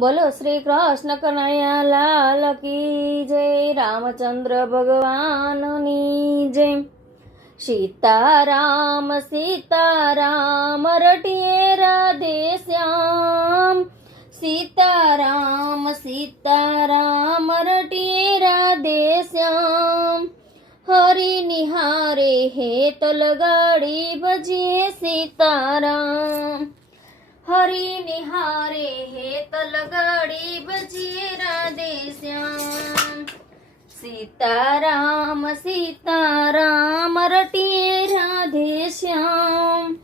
બોલો શ્રી કૃષ્ણ કનૈયા લાલ કી જય, રામચંદ્ર ભગવાનની જય। સીતારામ સીતારામ રટીએ રાધે શ્યામ, સીતારામ સીતારામ રટીએ રાધે શ્યામ। હરિ નિહારે હેત લગાડી ભજીએ સીતારામ, હરિ નિહારે હેત લગાડી ભજીએ રાધે શ્યામ। સીતારામ સીતારામ રટીએ રાધે શ્યામ,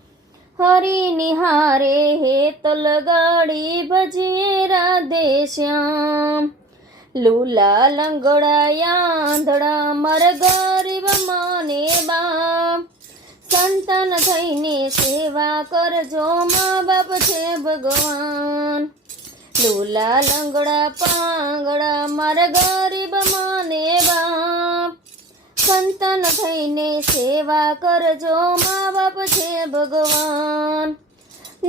હરિ નિહારે હેત લગાડી ભજીએ રાધે શ્યામ। લૂલા લંગડા યાંધડા માર ગરીબ માને બાપ, સંતાન થઈને સેવા કરજો, મા બાપ છે ભગવાન। લૂલા લંગડા પાંગડા મારા ગરીબ માને બાપ, સંતાન થઈને સેવા કરજો, મા બાપ છે ભગવાન।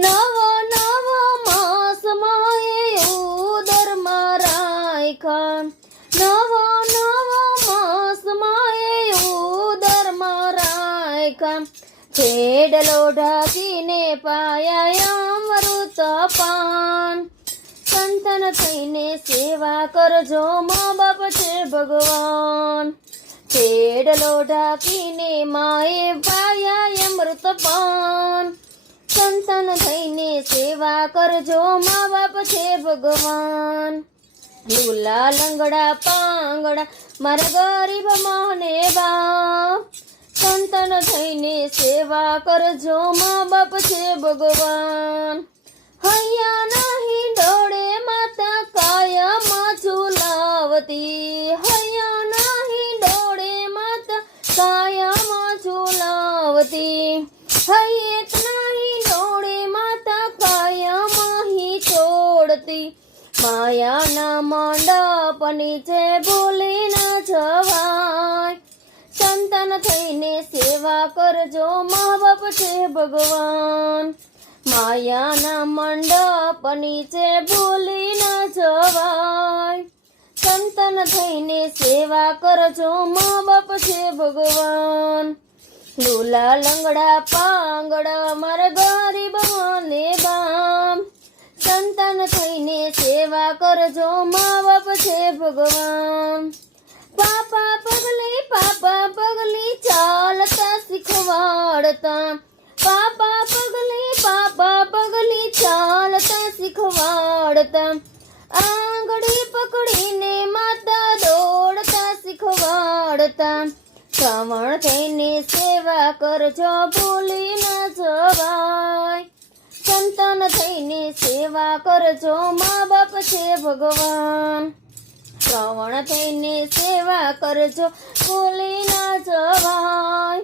નવો નવો માસ માએ ઉદરમાં રાખ્યા, નવો નવો માસ માએ ઉદરમાં રાખ્યા। છેડલો ઢાંકીને પાયા અમૃત પાન, સંતાન થઈને સેવા કરજો, મા બાપ છે ભગવાન। છેડલો ઢાંકીને માએ પાયા અમૃત પાન, સંતાન થઈને સેવા કરજો, મા બાપ છે ભગવાન। લૂલા લંગડા પાંગડા મારા ગરીબ માને બાપ, સંતાન થઈને સેવા કરજો, મા બાપ છે ભગવાન। હૈયા નહીં ડોળે માતા કાયમ ઝુલાવતી, હૈયા નહીં ડોળે માતા કાયમ ઝુલાવતી। હૈયેત નહીં ડોળે માતા કાયમ અહીં છોડતી, માયાના મંડપ નીચે ભૂલી ન જવાય। સંતાન થઈને સેવા કરજો, મા બાપ છે ભગવાન। માયાના મંડપ નીચે ભૂલી ન જવાય। સંતાન થઈને સેવા કરજો, મા બાપ છે ભગવાન। લૂલા લંગડા પાંગડા મારા ગરીબ માને બાપ, સંતાન થઈને સેવા કરજો, મા બાપ છે ભગવાન। પાપા પગલી ચાલતા શીખવાડતા, પાપા પગલી ચાલતા શીખવાડતા। આંગળી પકડીને માતા દોડતા શીખવાડતા। શ્રવણ થઈને સેવા કરજો, ભૂલી ન જવાય। સંતાન થઈને સેવા કરજો, મા બાપ છે ભગવાન। શ્રવણ થઈને સેવા કરજો, ભૂલી ન જવાય।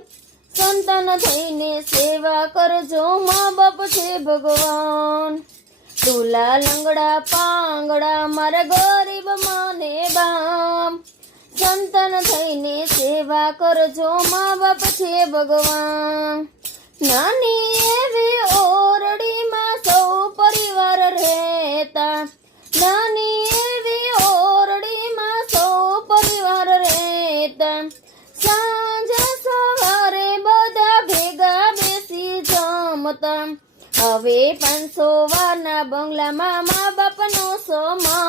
સંતાન થઈને સેવા કરજો, મા બાપ છે ભગવાન। લૂલા લંગડા પાંગડા મારા ગરીબ માને બાપ, સંતાન થઈને સેવા કરજો, મા બાપ છે ભગવાન। નાની એવી ઓરડીમાં સૌ પરિવાર રહેતા, નાની એવી ઓરડીમાં સૌ પરિવાર રહેતા। સાંજ સવારે બધા ભેગા બેસી જમતા, હવે 500 વારના બંગલામાં મા બાપનો સમય।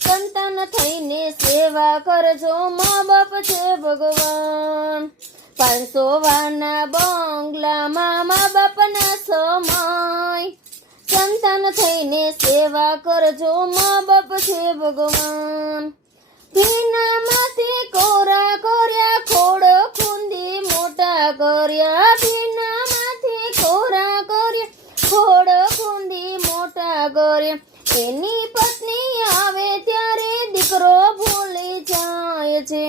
સંતાન થઈને સેવા કરજો, મા બાપ છે ભગવાન। 500 વારના બંગલામાં મા બાપના સમય। સંતાન થઈને સેવા કરજો, મા બાપ છે ભગવાન। ભીનામાંથી કોરા કર્યા, ખોડ ખૂંદી મોટા કર્યા। ભીનામાંથી કોરા કર્યા, ખોડ ખૂંદી મોટા કર્યા। એની પત્ની આવે ત્યારે દીકરો ભૂલી જાય છે,